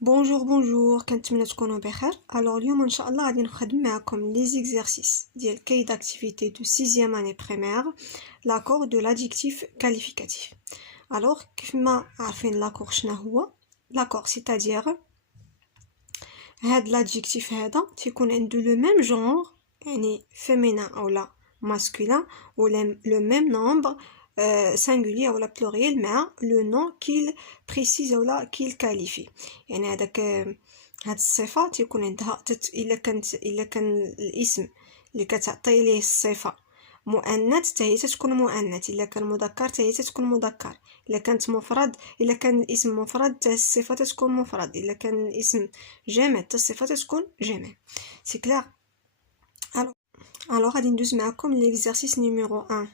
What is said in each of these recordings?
bonjour كنتمنى تكونوا بخير. alors اليوم ان شاء الله غادي نخدم معكم les exercices ديال cahier d'activité de 6e année primaire, l'accord de l'adjectif qualificatif. alors كيفما عارفين l'accord شنو هو l'accord c'est-à-dire هاد l'adjectif هذا تيكون عنده le même genre يعني féminin ou la masculin ou le même nombre singulier ou la pluriel مع le nom qu'il précise ou la qu'il qualifie. يعني هذاك هاد الصفة تيكون عندها إلا كان الاسم اللي كتعطي ليه الصفة مؤنث حتى هي تكون مؤنث، إلا كان مذكر حتى هي تكون مذكر، إلا كانت مفرد إلا كان الاسم مفرد حتى الصفة تكون مفرد، إلا كان الاسم جمع حتى الصفة تكون جمع. سي كلير. alors غادي ندوز معكم l'exercice numéro 1.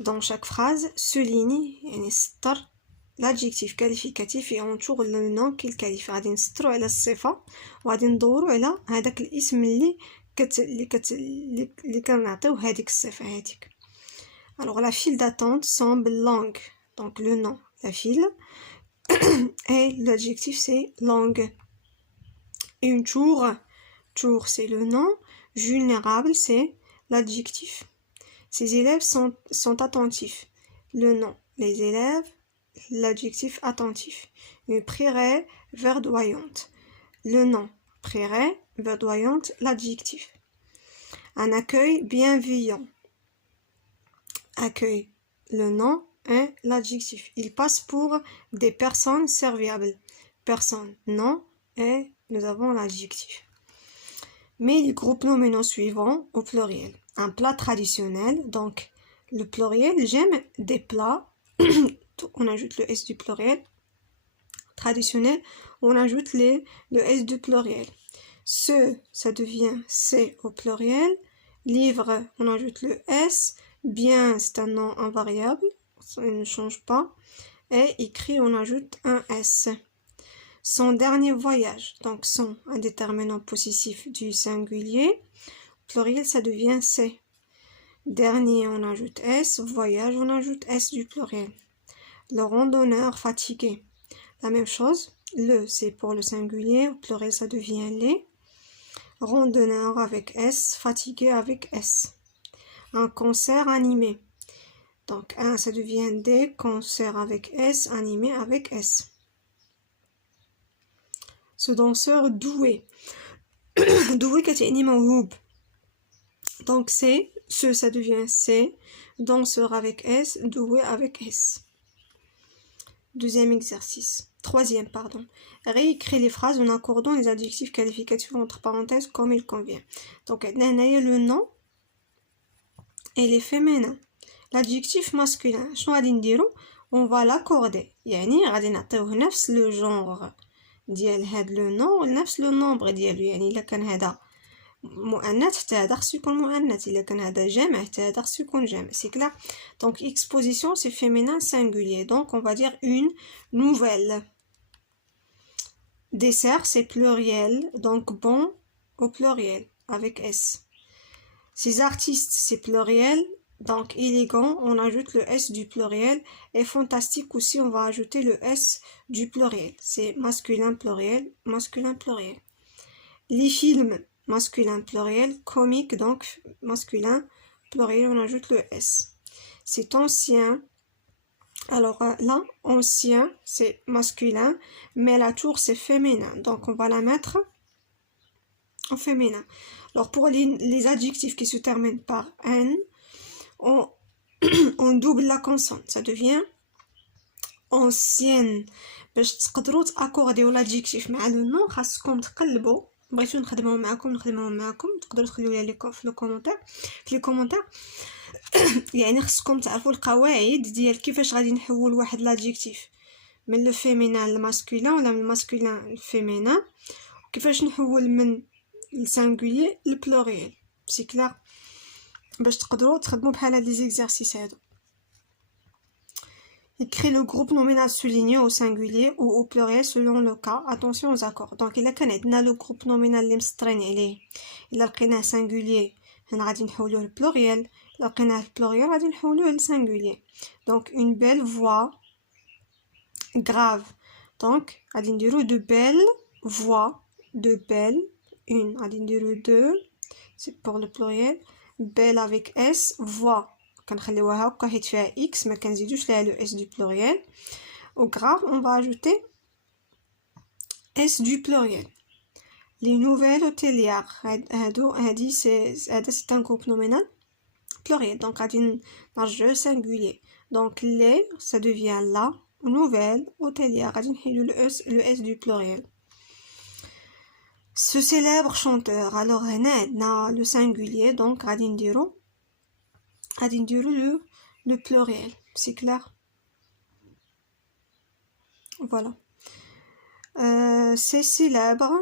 dans chaque phrase souligne يعني سطر l'adjectif qualificatif et entoure le nom qu'il qualifie. غادي نسطروا على الصفة وغادي ندوروا على هذاك الاسم اللي كنعطيو هذيك الصفة هذيك. alors la file d'attente semble longue, donc le nom la file et l'adjectif c'est longue. une tour c'est le nom, vulnérable c'est l'adjectif. ces élèves sont attentifs, le nom les élèves, l'adjectif attentif. une prairie verdoyante, le nom prairie verdoyante, l'adjectif. un accueil bienveillant, accueil le nom et l'adjectif. il passe pour des personnes serviables, personne nom et nous avons l'adjectif. mais les groupes nominaux suivants au pluriel. un plat traditionnel, donc le pluriel j'aime des plats on ajoute le S du pluriel. traditionnel, on ajoute le S du pluriel. ce, ça devient c'est au pluriel. livre, on ajoute le S. bien, c'est un nom invariable, ça ne change pas. et écrit, on ajoute un S. son dernier voyage, donc son, un déterminant possessif du singulier. pluriel, ça devient c'est. dernier, on ajoute S. voyage, on ajoute S du pluriel. le randonneur fatigué, la même chose. le, c'est pour le singulier, au pluriel, ça devient les. randonneur avec S, fatigué avec S. un concert animé, donc un, ça devient des. concert avec S, animé avec S. ce danseur doué doué كتعني موهوب, donc c'est ce, ça devient c'est. danseur avec S, doué avec S. deuxième exercice. Troisième, pardon. Réécrire les phrases en accordant les adjectifs qualificatifs entre parenthèses comme il convient. Donc, on a le nom et les féminins. L'adjectif masculin, شنو غادي نديرو؟ on va l'accorder. يعني غادي نعطيوه نفس le genre ديال هاد le nom ونفس le nombre ديالو. يعني إلا كان هذا مؤنث حتى هذا خصو يكون مؤنث، إلا كان هذا جمع حتى هذا خصو يكون جمع. c'est clair. donc exposition c'est féminin singulier, donc on va dire une nouvelle. dessert c'est pluriel, donc bon au pluriel avec S. ces artistes c'est pluriel, donc élégant on ajoute le S du pluriel. et fantastique aussi on va ajouter le S du pluriel, c'est masculin pluriel, masculin pluriel. les films masculin pluriel, comique donc masculin pluriel, on ajoute le S. c'est ancien, alors là ancien c'est masculin mais la tour c'est féminin, donc on va la mettre en féminin. alors pour les adjectifs qui se terminent par N, on double la consonne, ça devient ancienne. باش تقدروا تاكورديو l'adjectif مع le nom خاصكم تقلبوا. بغيتو نخدموه معكم تقدروا تخليو لي في لي كومونتير يعني خصكم تعرفوا القواعد ديال كيفاش غادي نحول واحد لادجيكتيف من لو فيمينان للماسكولين ولا من الماسكولين للفيمينان، كيفاش نحول من السانغولي للبلوريال. سي كلير باش تقدروا تخدموا بحال هاد لي زيكزارسيس هادو. écrit le groupe nominal souligné au singulier ou au pluriel selon le cas. attention aux accords. donc إلا كان عندنا le groupe nominal اللي مسطرين عليه إلا لقيناه singulier هنا غادي نحولوه للبلوريال، إلا لقيناه البلوريال غادي نحولوه للسانغولي. donc une belle voix grave, Donc, غادي نديرو de belles voix, de belles, une, غادي نديرو deux, c'est pour le pluriel, belle avec s, voix, كنخليوها هكا حيت فيها x, ما كنزيدوش لها le s du pluriel. Au grave, on va ajouter s du pluriel. Les nouvelles hôtelières, c'est un groupe nominal pluriel, donc غادي نرجعو singulier. Donc les, ça devient la, nouvelle hôtelière, غادي نحيدو le s du pluriel. Ce célèbre chanteur, alors هنا عندنا le singulier, donc غادي نديرو le pluriel, c'est clair. Voilà. C'est célèbre.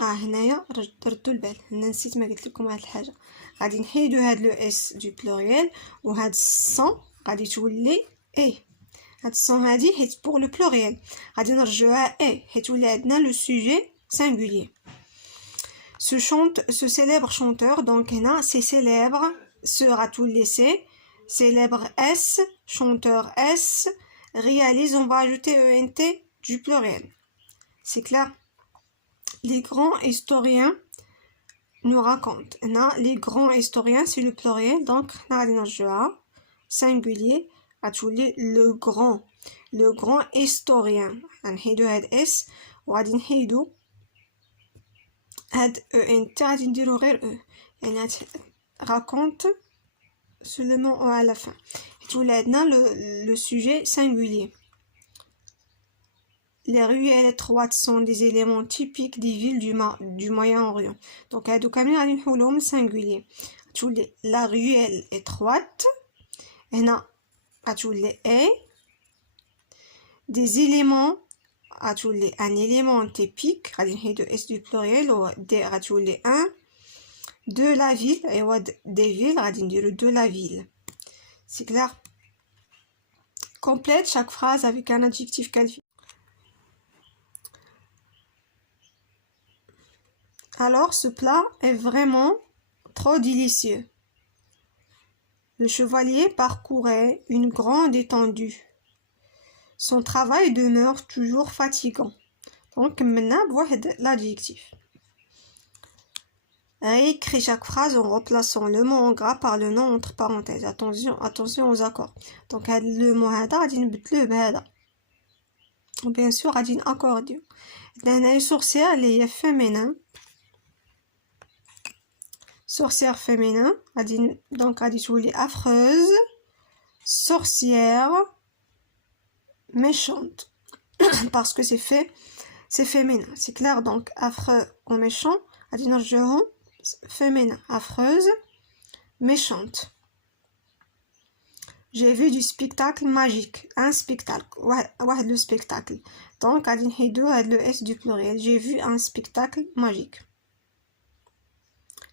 هنايا ردوا البال، هنا نسيت ما قلت لكم واحد الحاجه، غادي نحيدو هاد لو اس دو بلوريال وهاد الصون غادي تولي اي. هاد الصون هادي حيت بور لو بلوريال غادي نرجعوها اي حيت ولي عندنا لو سوجي singulier. Ce célèbre chanteur, donc هنا c'est célèbre sera tout laissé, célèbre s, chanteur s, réalise, on va ajouter ent du pluriel. C'est clair? Les grands historiens nous racontent. Les grands historiens, c'est le pluriel, donc singulier, le grand historien. نحيدو هاد اس وغادي نحيدو هاد ent غادي نديرو غير e، يعني raconte seulement à la fin. تولي عندنا le sujet singulier. Les ruelles étroites sont des éléments typiques des villes du Moyen-Orient. Donc, هادو كاملين غادي نحولهم singulier. تولي la ruelle étroite. هنا غتولي a. Des éléments غتولي un élément typique. غادي نحيدو s du pluriel و d غتولي un. De la ville. ايوا des villes غادي نديرو de la ville. C'est clair? Complète chaque phrase avec un adjectif qualifié. Alors, ce plat est vraiment trop délicieux. Le chevalier parcourait une grande étendue. Son travail demeure toujours fatigant. Donc, maintenant, بواحد l'adjectif. Réécris chaque phrase en remplaçant le mot en gras par le nom entre parenthèses. Attention aux accords. Donc, le mot هذا غادي نبدلوه بهذا. Bien sûr, غادي نأكورديو. هنا sorcière اللي هي féminin. Sorcière féminin, donc غادي تولي affreuse, sorcière, méchante, parce que c'est féminin, c'est clair. Donc affreux ou méchant, غادي نرجعوهم féminin, affreuse, méchante. J'ai vu du spectacle magique, un spectacle, واحد le spectacle. Donc غادي نحيدو هاد le s du pluriel. J'ai vu un spectacle magique.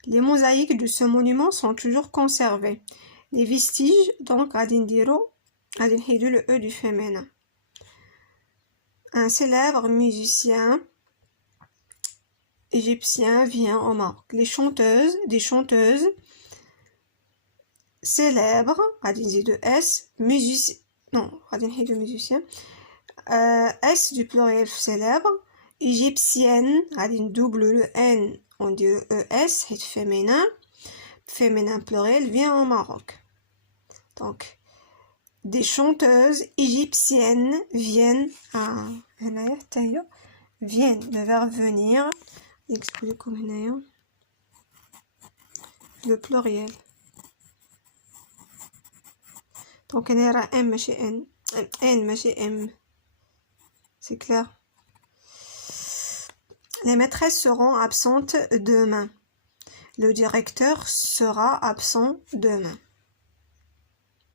Les mosaïques de ce monument sont toujours conservées. Les vestiges, donc, غادي نحيدو le e du féminin. Un célèbre musicien égyptien vient au Maroc. Des chanteuses célèbres, غادي نزيدو s, غادي نحيدو musicien, s du pluriel célèbre, égyptienne, غادي ندوبلو le n, on dit le ES, c'est féminin pluriel, vient au Maroc. Donc, des chanteuses égyptiennes viennent viennent, le verbe venir, le pluriel. Donc, on a M chez N chez M. C'est clair? Les maîtresses seront absentes demain. Le directeur sera absent demain.